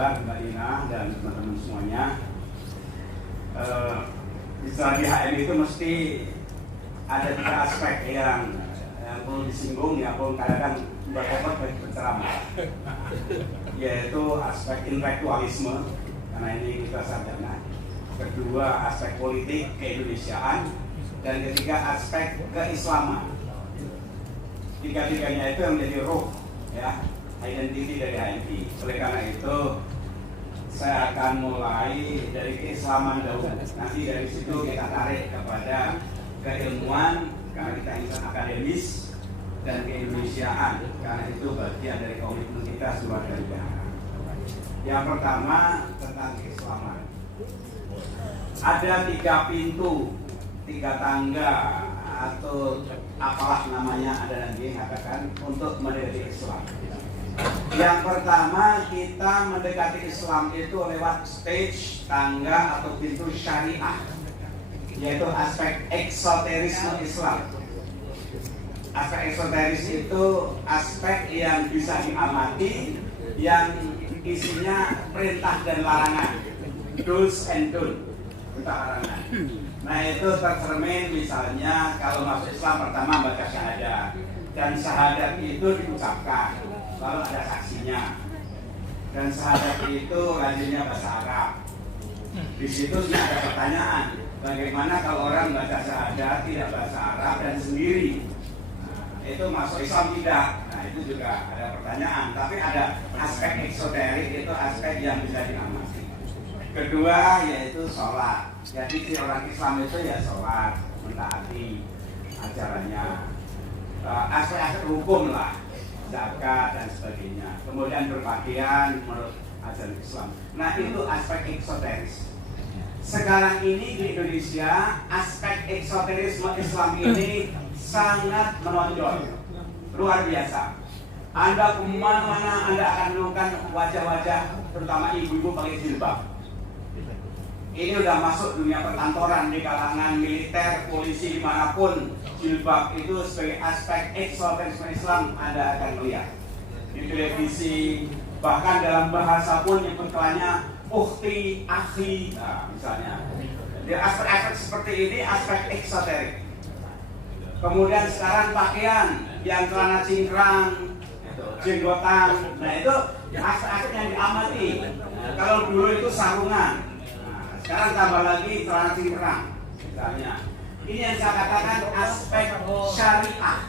kabar Mbak Ina dan teman-teman semuanya? Istilah di HM itu mesti ada 3 aspek yang perlu disinggung, ya pun kadang-kadang Mbak Kepot berceramah, yaitu aspek intelektualisme, karena ini kita sarjana. Kedua, aspek politik keindonesiaan, dan ketiga, aspek keislaman. Tiga-tiganya itu yang menjadi roh, ya, identiti dari HMI. Oleh karena itu, saya akan mulai dari keislaman dahulu. Nanti dari situ kita tarik kepada keilmuan, karena kita insan akademis, dan keindonesiaan, karena itu bagian dari komitmen kita sebagai negara. Yang pertama tentang keislaman. Ada 3 pintu, 3 tangga, atau apalah namanya, ada lagi katakan, untuk mendekati Islam. Yang pertama, kita mendekati Islam itu lewat stage, tangga, atau pintu syariah, yaitu aspek eksoterisme Islam. Aspek eksoteris itu aspek yang bisa diamati, yang isinya perintah dan larangan, do's and don't, perintah larangan. Nah, itu tercermin misalnya kalau masuk Islam pertama baca syahadat, dan syahadat itu diucapkan, lalu ada saksinya, dan syahadat itu rajinnya bahasa Arab. Di situ ada pertanyaan, bagaimana kalau orang baca syahadat tidak bahasa Arab dan sendiri? Itu masuk Islam tidak? Nah, itu juga ada pertanyaan. Tapi ada aspek eksoterik, itu aspek yang bisa diamati. Kedua yaitu sholat. Jadi si orang Islam itu ya sholat, mentaati ajarannya, aspek-aspek hukum lah, zakat dan sebagainya. Kemudian berpakaian menurut ajaran Islam. Nah, itu aspek eksoteris. Sekarang ini di Indonesia aspek eksoterisme Islam ini sangat menonjol, luar biasa. Anda kemana-mana Anda akan menemukan wajah-wajah, terutama ibu-ibu pakai jilbab. Ini udah masuk dunia perkantoran, di kalangan militer, polisi, dimanapun. Jilbab itu sebagai aspek eksoterisme Islam Anda akan melihat di televisi, bahkan dalam bahasa pun nyebutkannya ukhti, akhi, nah, misalnya. Di aspek-aspek seperti ini aspek eksoterik. Kemudian sekarang pakaian yang celana cingkrang, jenggotan, nah itu aspek-aspek yang diamati. Kalau dulu itu sarungan, nah, sekarang tambah lagi celana cingkrang, misalnya. Ini yang saya katakan aspek syariah,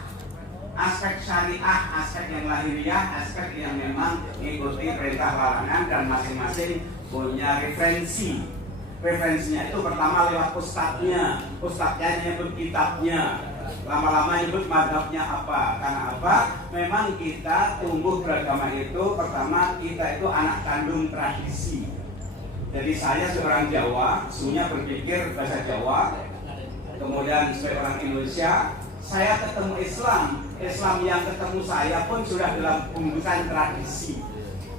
aspek syariah, aspek yang lahiriah, aspek yang memang mengikuti perintah larangan dan masing-masing punya referensi. Referensinya itu pertama lewat ustadznya nyebut kitabnya, lama-lama nyebut madhabnya apa. Karena apa? Memang kita tumbuh beragama itu, pertama kita itu anak kandung tradisi. Jadi saya seorang Jawa, sesungguhnya berpikir bahasa Jawa. Kemudian sebagai orang Indonesia, saya ketemu Islam yang ketemu saya pun sudah dalam bungkusan tradisi,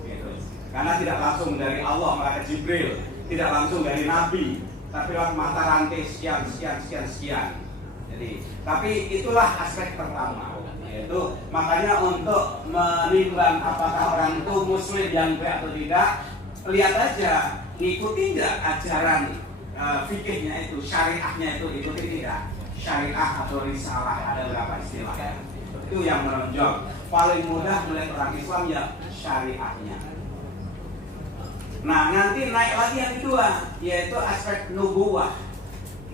gitu. Karena tidak langsung dari Allah, malaikat Jibril, tidak langsung dari Nabi, tapi lewat mata rantai sekian. Jadi, tapi itulah aspek pertama, yaitu makanya untuk menimbang apakah orang itu Muslim yang baik atau tidak, lihat aja, ngikuti nggak ajaran fikihnya itu, syariahnya itu ikuti tidak? Syariah atau risalah, ada beberapa istilah ya. Itu yang menonjol. Paling mudah melihat orang Islam ya syariahnya. Nah, nanti naik lagi yang kedua, yaitu aspek nubuwah.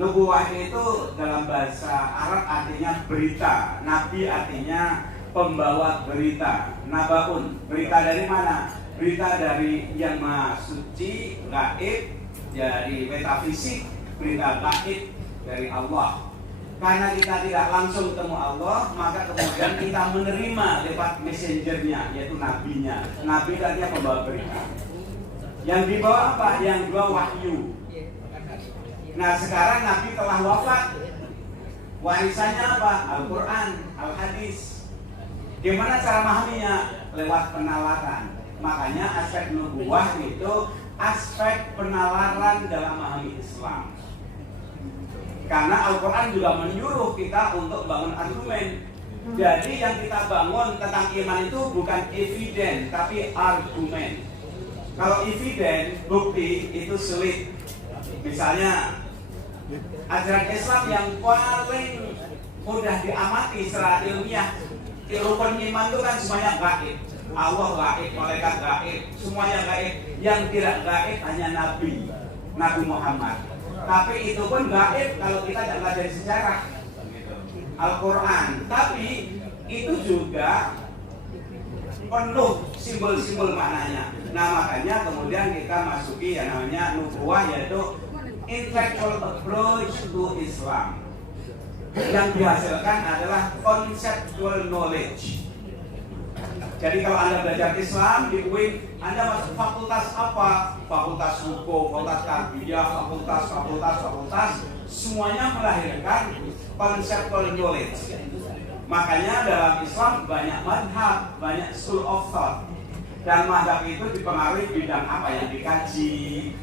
Nubuwah itu dalam bahasa Arab artinya berita. Nabi artinya pembawa berita. Nabaun, berita dari mana? Berita dari yang maha suci, gaib, dari metafisik, berita gaib dari Allah. Karena kita tidak langsung ketemu Allah, maka kemudian kita menerima lewat messengernya, yaitu nabinya. Nabi artinya pembawa berita. Yang dibawa apa? Yang dibawa wahyu. Nah, sekarang Nabi telah wafat. Warisannya apa? Al-Quran, Al-Hadis. Gimana cara memahaminya? Lewat penalaran. Makanya aspek nubuwah itu aspek penalaran dalam memahami Islam. Karena Al-Quran juga menyuruh kita untuk bangun argumen. Jadi yang kita bangun tentang iman itu bukan eviden, tapi argumen. Kalau eviden, bukti itu sulit. Misalnya ajaran Islam yang paling mudah diamati secara ilmiah, rukun iman itu kan semuanya gaib. Allah gaib, malaikat gaib, semuanya gaib. Yang tidak gaib hanya Nabi Muhammad. Tapi itu pun gaib kalau kita tidak belajar sejarah Al-Quran. Tapi itu juga penuh simbol-simbol maknanya. Nah makanya kemudian kita masuki yang namanya nubuwah, yaitu intellectual approach to Islam. Yang dihasilkan adalah conceptual knowledge. Jadi kalau Anda belajar Islam di UIN, Anda masuk fakultas apa? Fakultas hukum, fakultas tarbiyah, fakultas, semuanya melahirkan conceptual knowledge. Makanya dalam Islam banyak madhab, banyak school of thought. Dan madhab itu dipengaruhi bidang apa yang dikaji,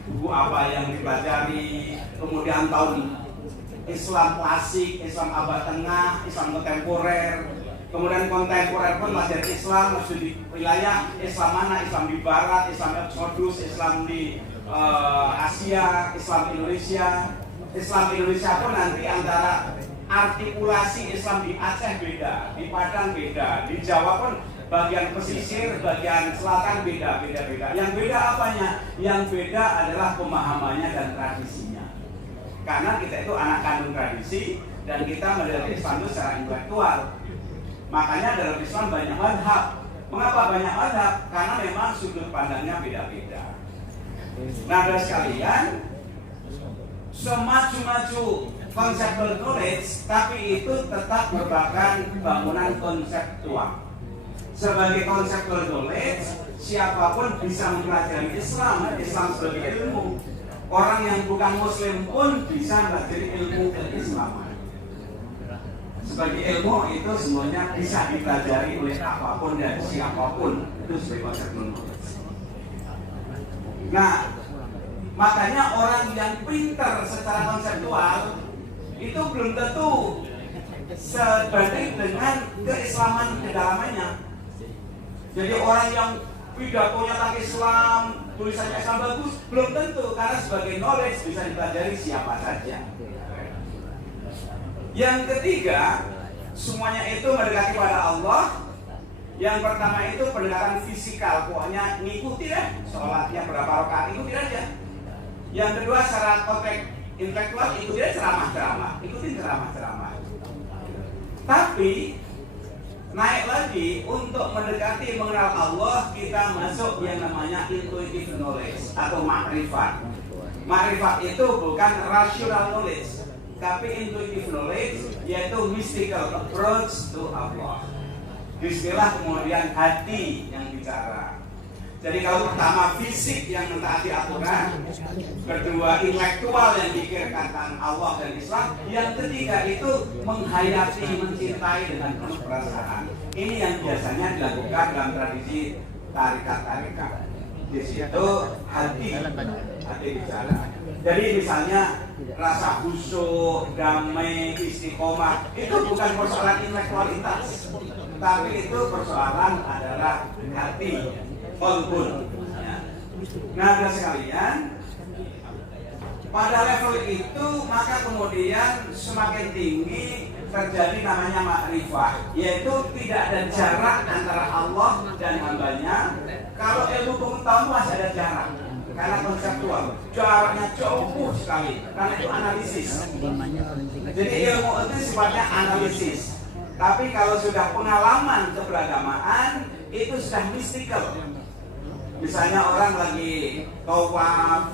buku apa yang dipelajari, kemudian tahun Islam klasik, Islam abad tengah, Islam kontemporer. Kemudian kontemporer pun belajar Islam, masuk di wilayah Islam mana, Islam di Barat, Islam Eksodus, Islam di Asia, Islam Indonesia. Islam Indonesia pun nanti antara artikulasi Islam di Aceh beda, di Padang beda, di Jawa pun bagian pesisir, bagian selatan beda. Yang beda apanya? Yang beda adalah pemahamannya dan tradisinya. Karena kita itu anak kandung tradisi dan kita melihat Islam itu secara intelektual. Makanya dalam Islam banyak madhab. Mengapa banyak madhab? Karena memang sudut pandangnya beda-beda. Nah, dari sekalian, semaju-maju conceptual knowledge, tapi itu tetap merupakan bangunan konseptual. Sebagai conceptual knowledge, siapapun bisa mempelajari Islam sebagai ilmu. Orang yang bukan Muslim pun bisa belajar ilmu keislaman. Sebagai ilmu itu semuanya bisa dipelajari oleh apapun dan siapapun. Itu sebagai conceptual knowledge. Nah, makanya orang yang pintar secara konseptual itu belum tentu sebanding dengan keislaman kedalamannya. Jadi orang yang pidatonya tentang Islam, tulisannya Islam bagus, belum tentu, karena sebagai knowledge bisa dipelajari siapa saja. Yang ketiga, semuanya itu mendekati pada Allah. Yang pertama itu pendekatan fisikal, pokoknya ngikuti deh, sholatnya berapa rakaat, ikuti aja. Yang kedua secara konteks intelektual, ikuti aja ceramah-ceramah, ikuti ceramah-ceramah. Tapi naik lagi untuk mendekati mengenal Allah, kita masuk yang namanya intuitive knowledge atau makrifat. Makrifat itu bukan rational knowledge, tapi intuitive knowledge, yaitu mystical approach to Allah. Disinilah kemudian hati yang bicara. Jadi kalau pertama fisik yang mentaati aturan, kedua intelektual yang pikirkan tentang Allah dan Islam, yang ketiga itu menghayati, mencintai dengan penuh perasaan. Ini yang biasanya dilakukan dalam tradisi tarikat-tarikat. Di situ hati bicara. Jadi misalnya rasa khusyuk, damai, istiqomah itu bukan persoalan intelektualitas, tapi itu persoalan adalah hati, qalbun. Nah, ada sekalian, pada level itu maka kemudian semakin tinggi terjadi namanya makrifah, yaitu tidak ada jarak antara Allah dan hambanya. Kalau ilmu pengetahuan masih ada jarak, karena konseptual, jaraknya jauh sekali, karena itu analisis. Jadi ilmu itu sifatnya analisis. Tapi kalau sudah pengalaman keberagamaan, itu sudah mystical. Misalnya orang lagi tawaf,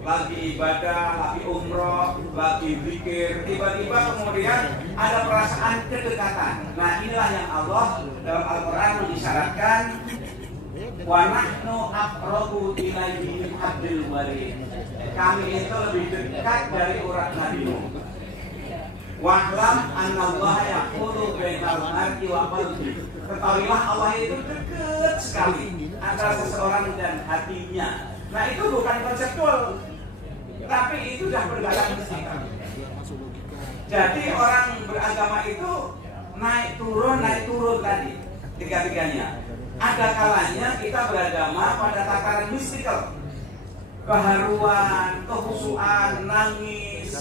lagi ibadah, lagi umroh, lagi zikir, tiba-tiba kemudian ada perasaan kedekatan. Nah, inilah yang Allah dalam Al-Quran mengisyaratkan, wa nahnu aqrabu ilaihi min hablil warid. Kami itu lebih dekat dari urat nadimu. Wa'lam annallaha yaqulu bainal mar'i wa qalbi. Ketahuilah Allah itu dekat sekali antara seseorang dan hatinya. Nah, itu bukan konseptual, tapi itu sudah berjalan fisika. Jadi orang beragama itu naik turun tadi, tiga-tiganya. Ada kalanya kita beragama pada tataran mistikal, keharuan, kekhusyuan, nangis,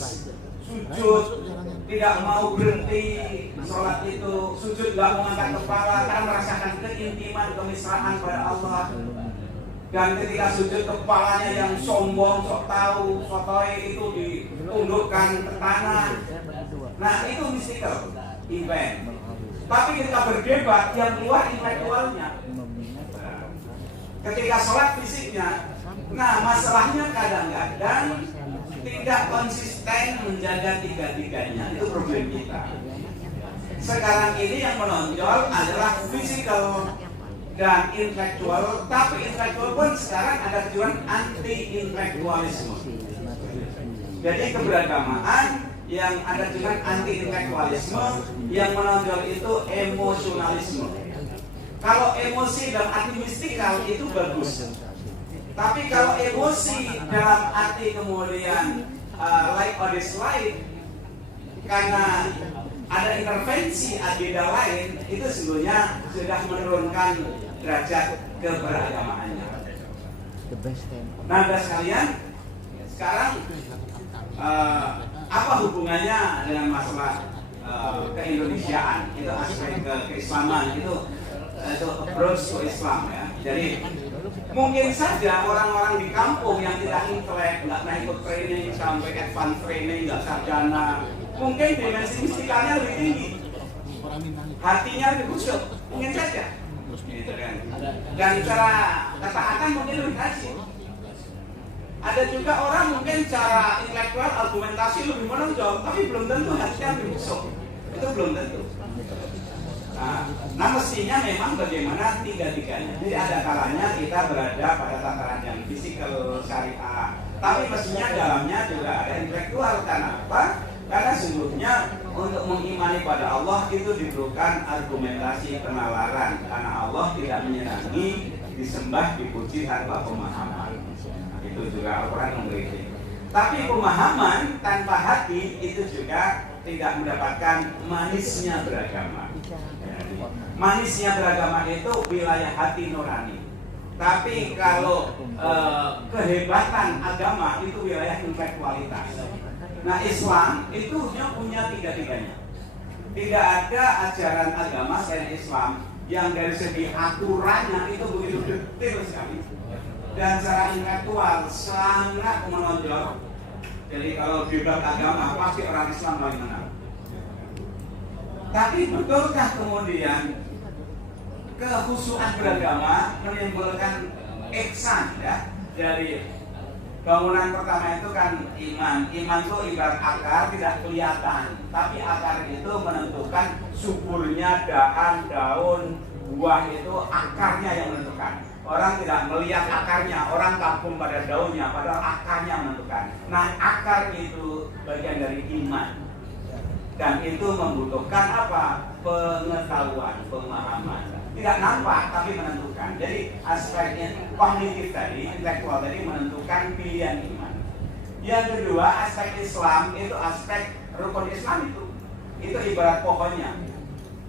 sujud, tidak mau berhenti sholat itu, sujud gak mau angkat kepala karena merasakan keintiman, kemesraan pada Allah. Dan ketika sujud kepalanya yang sombong, sok tahu, sotoy itu ditundukkan ke tanah. Nah itu mystical event. Tapi ketika berdebat yang keluar intelektualnya. Ketika sholat fisiknya. Nah masalahnya kadang-kadang tidak konsisten menjaga tiga-tiganya. Itu problem kita. Sekarang ini yang menonjol adalah physical dan intelektual, tapi intelektual pun sekarang ada tujuan anti-intelektualisme. Jadi keberagamaan yang ada tujuan anti-intelektualisme, yang menonjol itu emosionalisme. Kalau emosi dalam arti mistikal itu bagus, tapi kalau emosi dalam arti kemudian like or dislike karena ada intervensi agenda lain, itu sesungguhnya sudah menurunkan derajat keberagamaannya. Nah, sekalian, sekarang apa hubungannya dengan masalah keindonesiaan? Itu aspek keislaman, itu approach to Islam ya. Jadi mungkin saja orang-orang di kampung yang tidak intelek, nggak pernah ikut training sampai advance training, nggak sarjana, mungkin dimensi mistikalnya lebih tinggi, hatinya lebih khusyuk, mungkin saja. Gitu kan. Dan cara ketaatan mungkin lebih rajin. Ada juga orang mungkin cara intelektual argumentasi lebih menonjol, tapi belum tentu hatinya lebih khusyuk. Itu belum tentu. Nah mestinya memang bagaimana tiga-tiganya. Jadi ada kalanya kita berada pada tataran yang fisikal syariah, tapi mestinya dalamnya juga ada intelektual. Karena apa? Karena sesungguhnya untuk mengimani pada Allah itu diperlukan argumentasi penalaran. Karena Allah tidak menyenangi disembah, dipuji tanpa pemahaman. Itu juga Al-Quran mengkritik. Tapi pemahaman tanpa hati itu juga tidak mendapatkan manisnya beragama. Manisnya beragama itu wilayah hati nurani. Tapi kalau kehebatan agama itu wilayah intelektualitas. Nah Islam itu punya tiga-tiganya. Tidak ada ajaran agama selain Islam yang dari segi aturannya itu begitu detail sekali. Dan secara intelektual sangat menonjol. Jadi kalau debat agama pasti orang Islam paling menang. Tapi betulkah kemudian kekhusyuan beragama menimbulkan ihsan ya? Dari bangunan pertama itu kan iman. Iman itu ibarat akar tidak kelihatan, tapi akar itu menentukan suburnya dahan, daun, buah itu akarnya yang menentukan. Orang tidak melihat akarnya, orang kagum pada daunnya, padahal akarnya menentukan. Nah akar itu bagian dari iman. Dan itu membutuhkan apa? Pengetahuan, pemahaman. Tidak nampak tapi menentukan. Jadi aspeknya kognitif tadi, intelektual tadi menentukan pilihan iman. Yang kedua aspek Islam itu aspek rukun Islam itu. Itu ibarat pohonnya.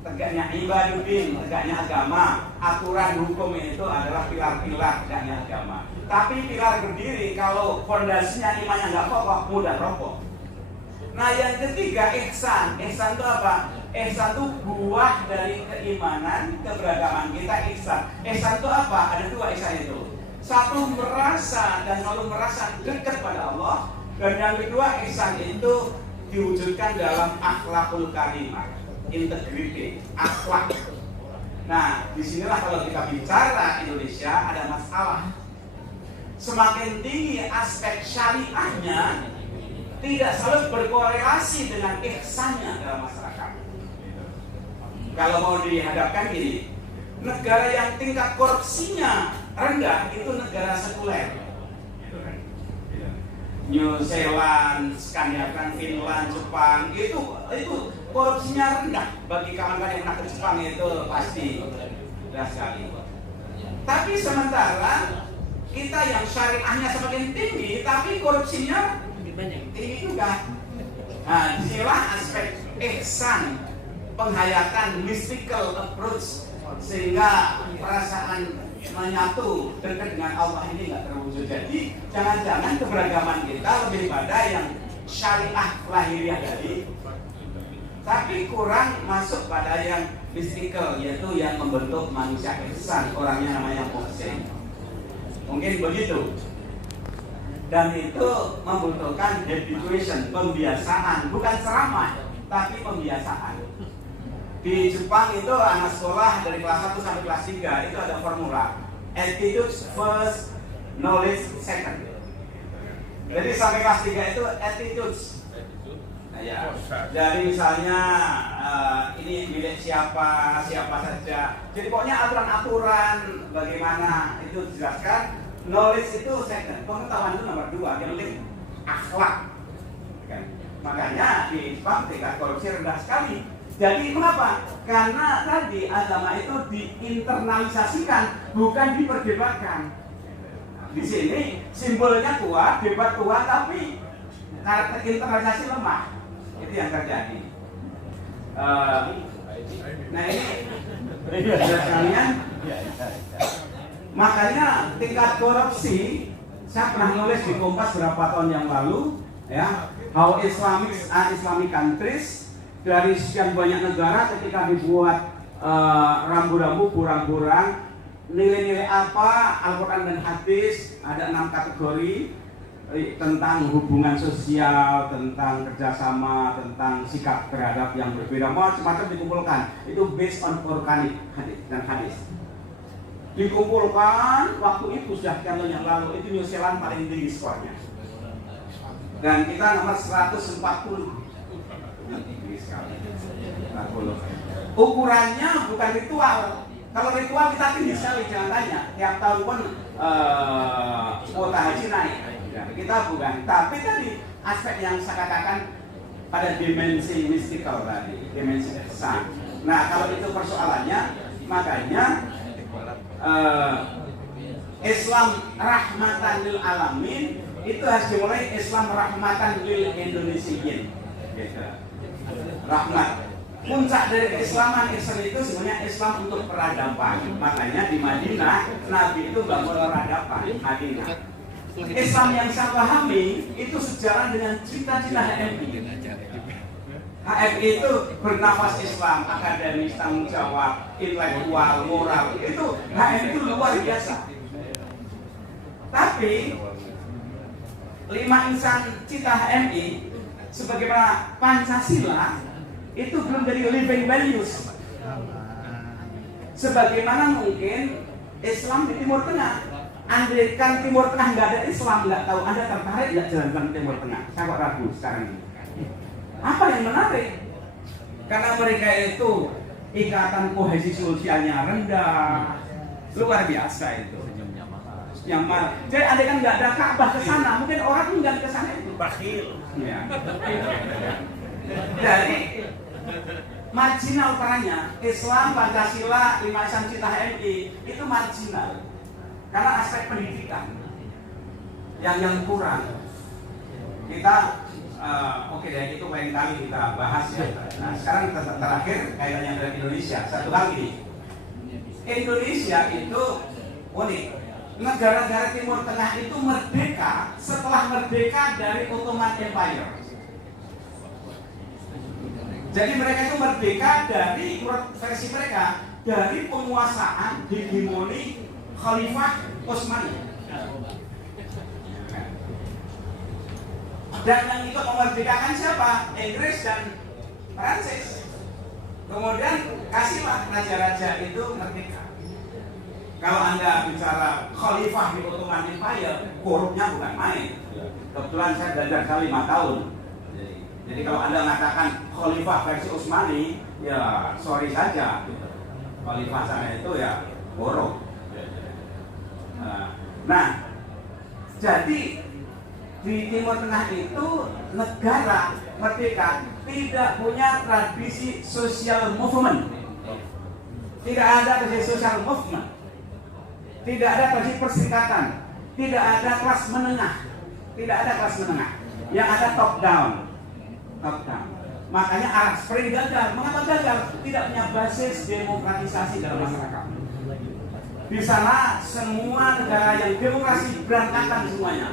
Tegaknya ibaduddin, tegaknya agama. Aturan hukum itu adalah pilar-pilar tegaknya agama. Tapi pilar berdiri kalau fondasinya imannya nggak kokoh, mudah roboh. Nah yang ketiga ihsan. Ihsan itu apa? Ihsan itu buah dari keimanan, keberagaman kita ihsan. Ihsan itu apa? Ada dua ihsan itu. Satu merasa dan selalu merasa dekat pada Allah. Dan yang kedua ihsan itu diwujudkan dalam akhlakul karimah, integriti, akhlak. Nah disinilah kalau kita bicara Indonesia ada masalah. Semakin tinggi aspek syariahnya, tidak selalu berkorelasi dengan ihsannya dalam masyarakat. Kalau mau dihadapkan gini, negara yang tingkat korupsinya rendah itu negara sekuler. New Zealand, Skandinavia, Finland, Jepang itu korupsinya rendah. Bagi kawan-kawan yang pernah ke Jepang itu pasti rendah sekali. Tapi sementara kita yang syariahnya semakin tinggi, tapi korupsinya tinggi juga. Nah, disinilah aspek ihsan, penghayatan mystical approach sehingga perasaan menyatu dekat dengan Allah ini nggak terwujud. Jadi jangan-jangan keberagaman kita lebih pada yang syariah lahiriah tadi, tapi kurang masuk pada yang mystical, yaitu yang membentuk manusia ihsan, orangnya namanya muhsin. Mungkin begitu. Dan itu membutuhkan habituation, pembiasaan, bukan ceramah, tapi pembiasaan. Di Jepang itu anak sekolah dari kelas 1 sampai kelas 3 itu ada formula attitudes first, knowledge second. Jadi sampai kelas 3 itu attitudes. Nah, ya. Jadi misalnya ini milik siapa saja. Jadi pokoknya aturan-aturan bagaimana itu dijelaskan. Knowledge itu second, pengetahuan itu nomor 2. Yang penting akhlak. Kan? Makanya di Jepang tingkat korupsi rendah sekali. Jadi mengapa? Karena tadi agama itu diinternalisasikan, bukan diperdebatkan. Di sini simbolnya kuat, debat kuat, tapi karakter internalisasi lemah. Itu yang terjadi. Nah ini kalian. Makanya tingkat korupsi, saya pernah nulis di Kompas berapa tahun yang lalu, ya, how Islamic countries dari sekian banyak negara ketika dibuat rambu-rambu, burang-burang, nilai-nilai apa Al-Quran dan hadis, ada 6 kategori tentang hubungan sosial, tentang kerjasama, tentang sikap terhadap yang berbeda, macam-macam dikumpulkan. Itu based on organik hadis dan hadis. Dikumpulkan waktu itu sudah sekian tahun yang lalu, itu New Zealand paling tinggi skornya. Dan kita nomor 140. Tinggi sekali. 40. Ukurannya bukan ritual. Kalau ritual kita tinggi sekali, jangan tanya. Tiap tahun pun kuota haji naik. Kita bukan. Tapi tadi aspek yang saya katakan pada dimensi mystical tadi, dimensi ihsan. Nah, kalau itu persoalannya, makanya Islam rahmatan lil alamin itu harus dimulai Islam rahmatan lil Indonesian. Rahmat. Puncak dari keislaman Islam itu sebenarnya Islam untuk peradaban. Makanya di Madinah Nabi itu bangun peradaban Madinah. Islam yang saya pahami itu sejalan dengan cita-cita HMI. HMI itu bernafas Islam, akademis, tanggung jawab, intelektual, moral. Itu HMI itu luar biasa. Tapi 5 insan cita HMI sebagaimana Pancasila itu belum jadi living values. Sebagaimana mungkin Islam di Timur Tengah. Andaikan Timur Tengah nggak ada Islam, nggak tahu Anda tertarik nggak jalan-jalan Timur Tengah? Saya kok ragu sekarang ini. Apa yang menarik? Karena mereka itu ikatan kohesi sosialnya rendah, luar biasa itu. Nyaman. Jadi andaikan nggak ada Ka'bah ke sana, mungkin orang nggak ke sana itu. Bakhil. Ya. Jadi marginal perannya Islam, Pancasila, 5 insan cita HMI itu marginal. Karena aspek pendidikan yang kurang. Kita oke deh, itu lain kali kita bahas ya. Nah sekarang terakhir kaitannya dengan Indonesia. Satu hal gini, Indonesia itu unik. Negara-negara Timur Tengah itu merdeka setelah merdeka dari Ottoman Empire. Jadi mereka itu merdeka dari versi mereka dari penguasaan hegemoni Khalifah Utsmani. Dan yang ikut memerdekakan siapa? Inggris dan Prancis. Kemudian kasihlah raja-raja itu merdeka. Kalau Anda bicara Khalifah di Ottoman Empire, korupnya bukan main. Kebetulan saya belajar 5 tahun. Jadi kalau Anda mengatakan Khalifah versi Utsmani, ya sorry saja. Khalifah sana itu ya korup. Nah, jadi di Timur Tengah itu negara merdeka tidak punya tradisi social movement. Tidak ada tradisi social movement. Tidak ada tradisi perserikatan. Tidak ada kelas menengah. Tidak ada kelas menengah. Yang ada top down. Top down. Makanya Arab Spring gagal. Mengapa gagal? Tidak punya basis demokratisasi dalam masyarakat. Di sana semua negara yang demokrasi berantakan semuanya.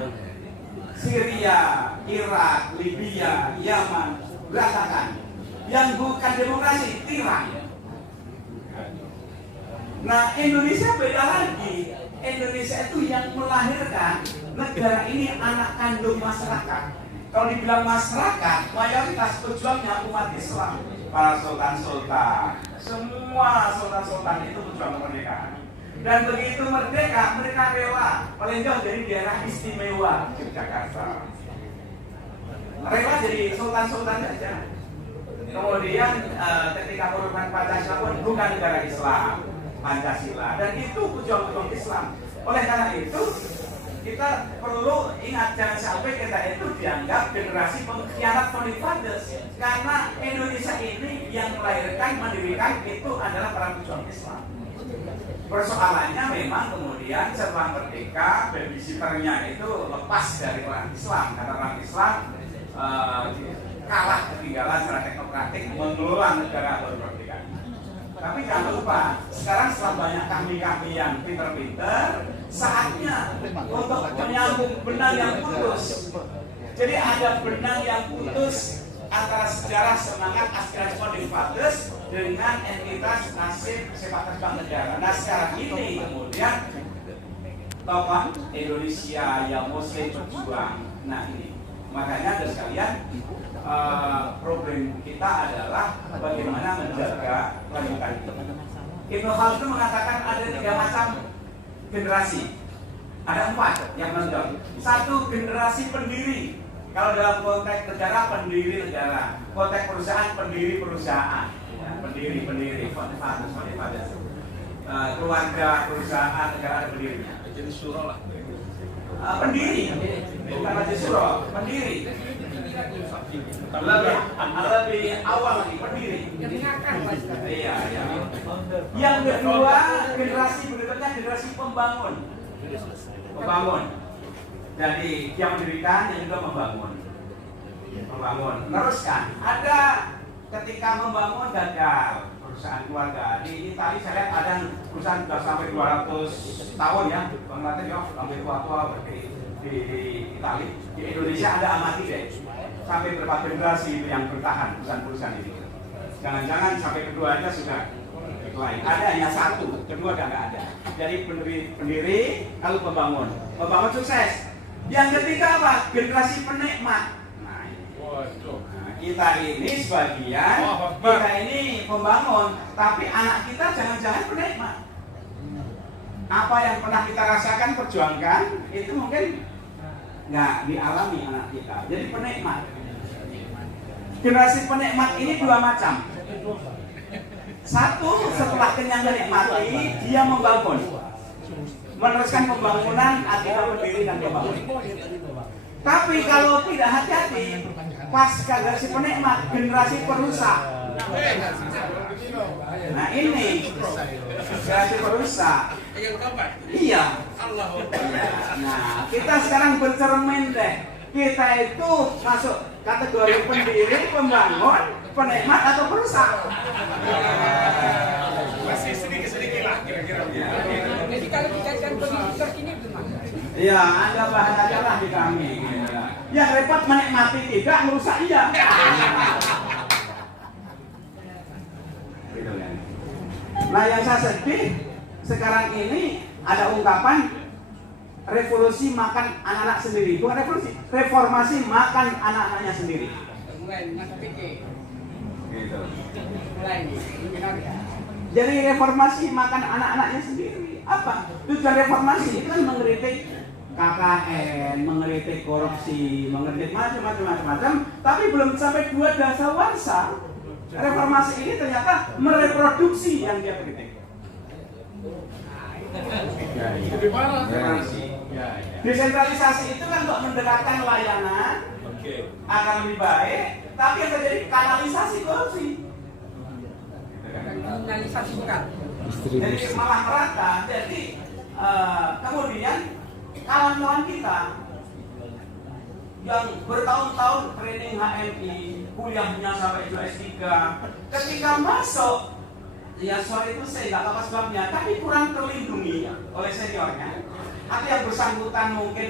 Syria, Irak, Libya, Yaman berantakan. Yang bukan demokrasi tiran. Nah, Indonesia beda lagi. Indonesia itu yang melahirkan negara ini anak kandung masyarakat. Kalau dibilang masyarakat, mayoritas pejuangnya umat Islam. Para sultan-sultan, semua sultan-sultan itu pejuang kemerdekaan. Dan begitu merdeka, mereka rela paling jauh dari daerah istimewa Yogyakarta. Rela jadi sultan-sultan saja. Kemudian ketika merupakan Pancasila pun bukan negara Islam, Pancasila. Dan itu pejuang-pejuang Islam. Oleh karena itu, kita perlu ingat jangan sampai kita itu dianggap generasi pengkhianat founding fathers. Karena Indonesia ini yang melahirkan, mendirikan itu adalah para pejuang Islam. Persoalannya memang kemudian setelah merdeka, babysitternya itu lepas dari orang Islam. Karena orang Islam kalah ketinggalan secara teknokratik mengelola negara baru merdeka. Tapi jangan lupa, sekarang setelah banyak kami-kami yang pinter-pinter, saatnya untuk menyambung benang yang putus. Jadi ada benang yang putus antara sejarah semangat aspirasi founding fathers dengan entitas nasib sepak terjang negara. Nah sekarang ini kemudian tokoh Indonesia yang Muslim berjuang. Nah ini makanya ada sekalian problem kita adalah bagaimana menjaga kelanjutan ini. Ibnu Khaldun mengatakan ada 3 macam generasi. Ada 4 yang menonjol. 1 generasi pendiri. Kalau dalam konteks negara, pendiri negara. Konteks perusahaan, pendiri perusahaan. Ya, pendiri fathers. Keluarga, perusahaan, negara ada pendirinya. Jadi surah lah. Pendiri, bukan majelis suro, pendiri. Lebih awal lagi pendiri. Iya. Yang kedua, generasi berikutnya generasi pembangun. Jadi yang mendirikan, yang juga membangun. Teruskan. Ada ketika membangun gagal perusahaan keluarga. Di Italia saya lihat ada perusahaan sudah sampai 200 tahun ya. Bang Latin ya, sampai tua-tua di Italia. Di Indonesia ada amati deh. Sampai berapa generasi itu yang bertahan perusahaan-perusahaan ini. Jangan-jangan sampai kedua aja sudah lain. Ada hanya 1, kedua nggak ada. Jadi pendiri, lalu pembangun sukses. Yang ketiga apa? Generasi penikmat. Nah, kita ini sebagian, kita ini pembangun, tapi anak kita jangan-jangan penikmat. Apa yang pernah kita rasakan, perjuangkan, itu mungkin nggak dialami anak kita. Jadi penikmat. Generasi penikmat ini 2 macam. 1, setelah kenyang menikmati, dia membangun, meneruskan pembangunan akibat pendiri dan pembangun. Tapi kalau tidak hati-hati, pas generasi penikmat, generasi perusak. Nah ini generasi perusak. Iya. Nah kita sekarang bercermin deh. Kita itu masuk kategori pendiri, pembangun, penikmat atau perusak. Masih sedikit-sedikit lah kira-kira. Jadi kalau dikaitkan pendidikan ini gimana? Ya, ada bahan aja lah di kami. Yang repot menikmati tidak, merusak iya. Nah, yang saya sedih sekarang ini ada ungkapan revolusi makan anak-anak sendiri. Bukan revolusi, reformasi makan anak-anaknya sendiri. Mulai masa pikir. Gitu. Mulai ini ya. Jadi reformasi makan anak-anaknya sendiri. Apa? Tujuan reformasi itu kan mengkritik KKN, mengkritik korupsi, mengkritik macam-macam, tapi belum sampai 2 dasawarsa. Reformasi ini ternyata mereproduksi yang dia kritik. Desentralisasi itu kan untuk mendekatkan layanan akan lebih baik, tapi yang terjadi kanalisasi korupsi. Kriminalisasi bukan. Jadi malah merata. Jadi kemudian kawan-kawan kita yang bertahun-tahun training HMI, kuliahnya sampai S3, ketika masuk, ya soal itu saya nggak apa sebabnya, tapi kurang terlindungi oleh seniornya. Atau yang bersangkutan mungkin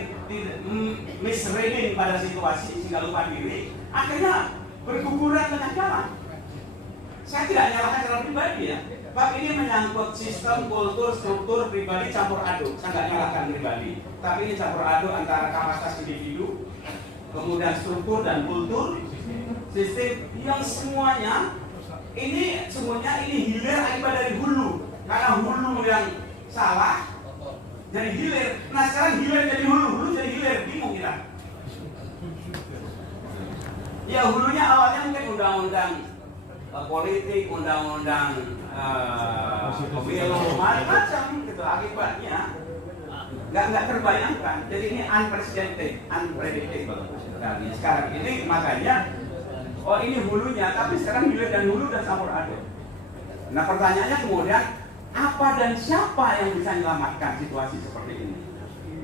misreading pada situasi sehingga lupa diri, akhirnya berguguran tengah jalan. Saya tidak nyalahkan secara pribadi ya, bab ini menyangkut sistem, kultur, struktur, pribadi campur aduk. Saya nggak nyalahkan pribadi, tapi ini campur aduk antara kapasitas individu, kemudian struktur dan kultur, sistem yang semuanya ini hilir akibat dari hulu. Karena hulu yang salah jadi hilir. Nah sekarang hilir jadi hulu, hulu jadi hilir, bingung kita. Ya hulunya awalnya mungkin undang-undang politik, undang-undang pemilu, macam-macam gitu akibatnya nggak terbayangkan. Jadi ini unpredictable. Nah, sekarang ini makanya oh ini hulunya, tapi sekarang hilir dan hulu dan campur aduk. Nah pertanyaannya kemudian apa dan siapa yang bisa menyelamatkan situasi seperti ini?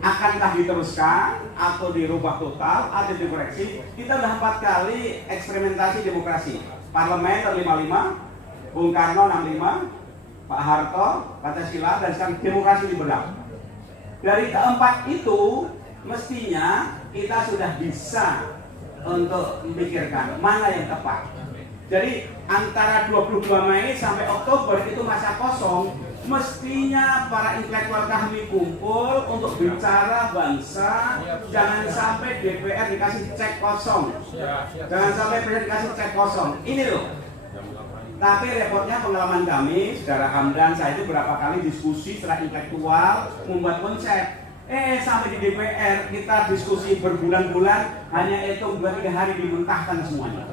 Akankah diteruskan atau dirubah total atau dikoreksi? Kita sudah 4 kali eksperimentasi demokrasi. Parlemen tahun 55, Bung Karno 65, Pak Harto, Pancasila, dan sekarang demokrasi liberal. Dari keempat itu mestinya kita sudah bisa untuk memikirkan mana yang tepat. Jadi antara 22 Mei sampai Oktober itu masa kosong. Mestinya para intelektual kami kumpul untuk bicara bangsa. Jangan sampai DPR dikasih cek kosong. Jangan sampai presiden dikasih cek kosong. Ini loh. Tapi repotnya pengalaman kami, Saudara Hamdan, saya itu berapa kali diskusi secara intelektual membuat konsep. Sampai di DPR kita diskusi berbulan-bulan, hanya itu 2-3 hari dimentahkan semuanya.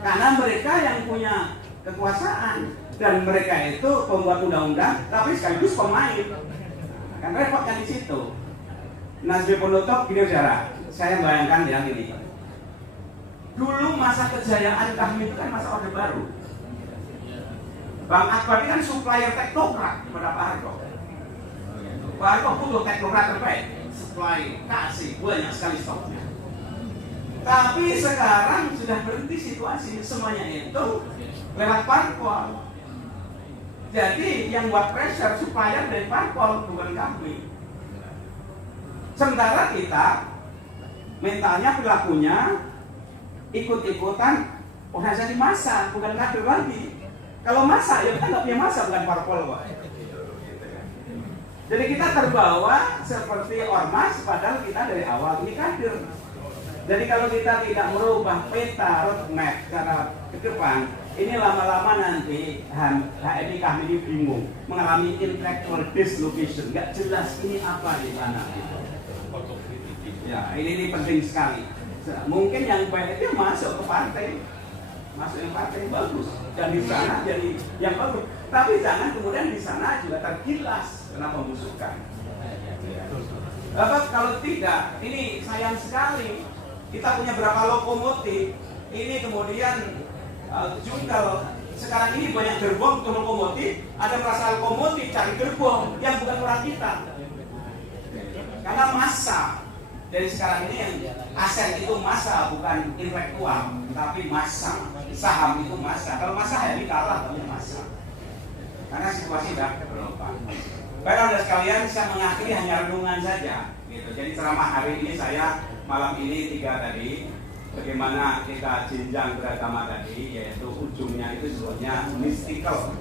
Karena mereka yang punya kekuasaan dan mereka itu pembuat undang-undang, tapi sekaligus pemain. Kan repotnya di situ. Nah, sebagai penutup gini saudara, saya bayangkan yang ini. Dulu masa kejayaan kami itu kan masa Orde Baru. Bang Akbar ini kan supplier teknokrat kepada Pak Harto. Pak Harto butuh teknokrat terbaik, supply, kasih, banyak sekali stoknya. Tapi sekarang sudah berhenti situasi, semuanya itu lewat parpol. Jadi yang buat pressure supplier dari parpol, bukan kami. Sementara kita mentalnya, perilakunya ikut-ikutan organisasi massa, bukan kader lagi. Kalau massa, ya kita nggak punya massa, bukan parpol, Pak. Jadi kita terbawa seperti ormas, padahal kita dari awal ini kader. Jadi kalau kita tidak merubah peta roadmap secara ke depan, ini lama-lama nanti HMI kami ini bingung, mengalami intellectual dislocation, nggak jelas ini apa di sana. Ya, ini penting sekali. Mungkin yang baik itu masuk ke partai. Masuk yang partai bagus, dan di sana jadi yang bagus. Tapi jangan kemudian di sana juga tergilas kena pembusukan. Kalau tidak, ini sayang sekali. Kita punya berapa lokomotif, ini kemudian jungkel. Sekarang ini banyak gerbong untuk lokomotif, ada merasa lokomotif cari gerbong yang bukan orang kita. Karena massa. Dari sekarang ini yang aset itu massa, bukan intelektual, tapi massa. Saham itu massa. Kalau massa ya kalah, tapi massa. Karena situasi sudah berubah. Baik Anda sekalian, saya mengakhiri hanya renungan saja. Gitu. Jadi ceramah hari ini saya malam ini 3 tadi, bagaimana kita jenjang beragama tadi, yaitu ujungnya itu sebetulnya mystical,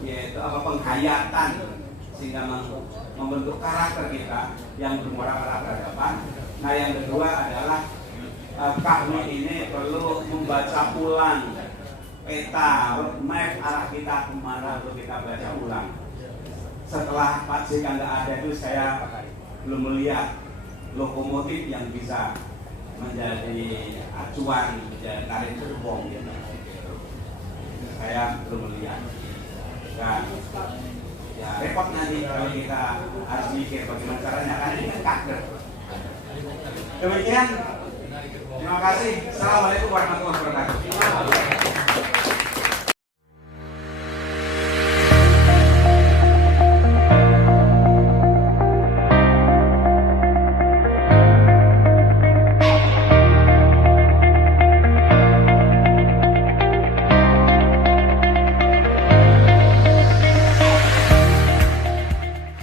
yaitu penghayatan sehingga membentuk karakter kita yang bermuara pada peradaban. Nah yang kedua adalah kami ini perlu membaca ulang peta roadmap arah kita kemana, untuk kita baca ulang. Setelah Pak JK nggak ada itu saya belum melihat lokomotif yang bisa menjadi acuan, menjadi tarik gerbong gitu. Saya belum melihat. Dan ya repot nanti kalau kita harus mikir bagaimana caranya, karena ini kan kader. Demikian, terima kasih. Assalamualaikum warahmatullahi wabarakatuh.